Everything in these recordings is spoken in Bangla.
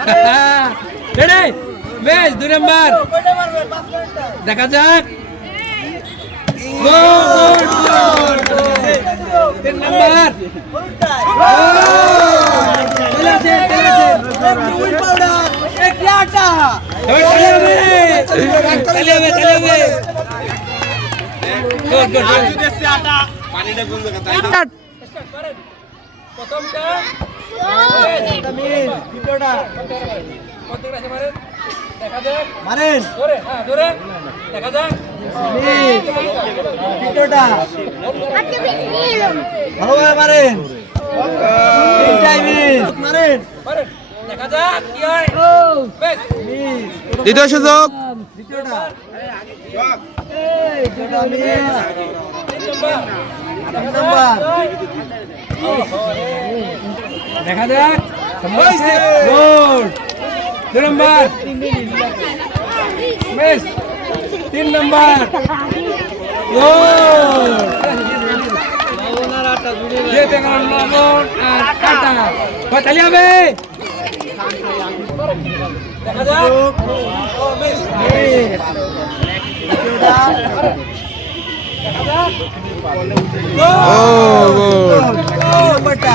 রেডি বেশ দুই নাম্বার। দেখা যাক। তিন নাম্বার। গুড গুড প্রথমটা মারেন। দেখা যাক হ্যাঁ মারেন। মারেন। মারেন দেখা যাক কি হয় দ্বিতীয় সুযোগ দ্বিতীয়টা এই, দুটো মিস তিন নম্বর তিন নাম্বার দেখা যাক গোল দুই নম্বর। বেশ, তিন নম্বর। গোল যে বেঙ্গল লবণ আর কাটা। কয় চালিয়ে হবে। দেখা যাক ও বেশ মিস দ্বিতীয়টা ও গুড তিন নাম্বারটা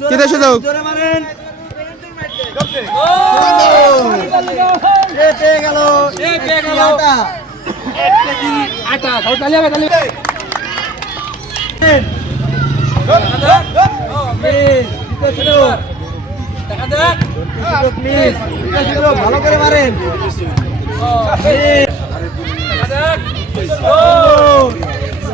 দ্বিতীয় সুযোগ ভালো করে মারেন।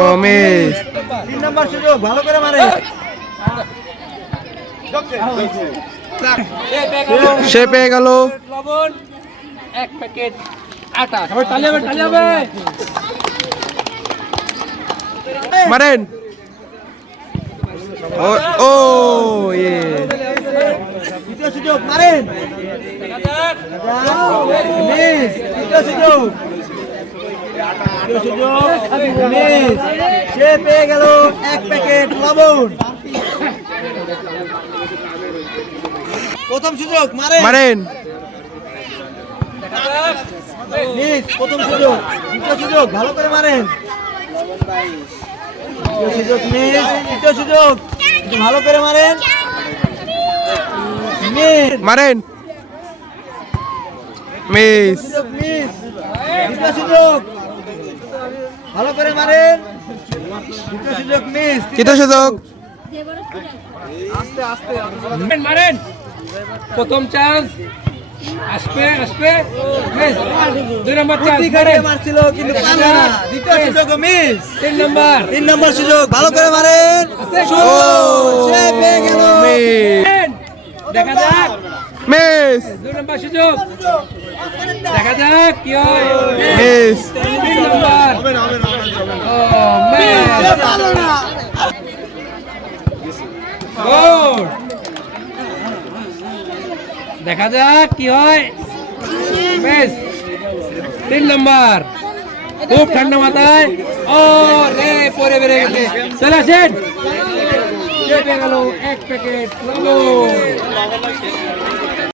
ও মিস। তিন নম্বর সুযোগ ভালো করে গেল সে পেয়ে গেল। লবণ এক প্যাকেট আটা। সবাই তালি হবে তালি হবে। মারেন। ও ও ইয়ে। দ্বিতীয় সুযোগ মারেন। মিস দ্বিতীয় সুযোগ। সে পেয়ে গেল এক প্যাকেট লবণ প্রথম সুযোগ মারেন। প্রথম সুযোগ। দ্বিতীয় সুযোগ ভালো করে মারেন। সুযোগ মিস তৃতীয় সুযোগ। ভালো করে মারেন। মারেন। মিস মিস দ্বিতীয় সুযোগ। ভালো করে মারেন দ্বিতীয় সুযোগ? মিস তৃতীয় সুযোগ মারেন, মারেন। প্রথম চান্স আসবে আসবে। বেশ দুই নম্বর চান্স মারেন। মারছিল কিন্তু না। দ্বিতীয় সুযোগ মিস। তিন নম্বর। তিন নম্বর সুযোগ। ভালো করে মারেন। সুন্দর সে পেয়ে গেল। মিস। দেখা যাক। মিস। দুই নম্বর সুযোগ। দেখা যাক কি হয়। মিস। তিন নম্বর। দেখা যাক কি হয় বেশ তিন নম্বর খুব ঠান্ডা মাথায় ও রে পরে বেড়ে গেছে চলে আসেন গেল এক প্যাকেট লবণ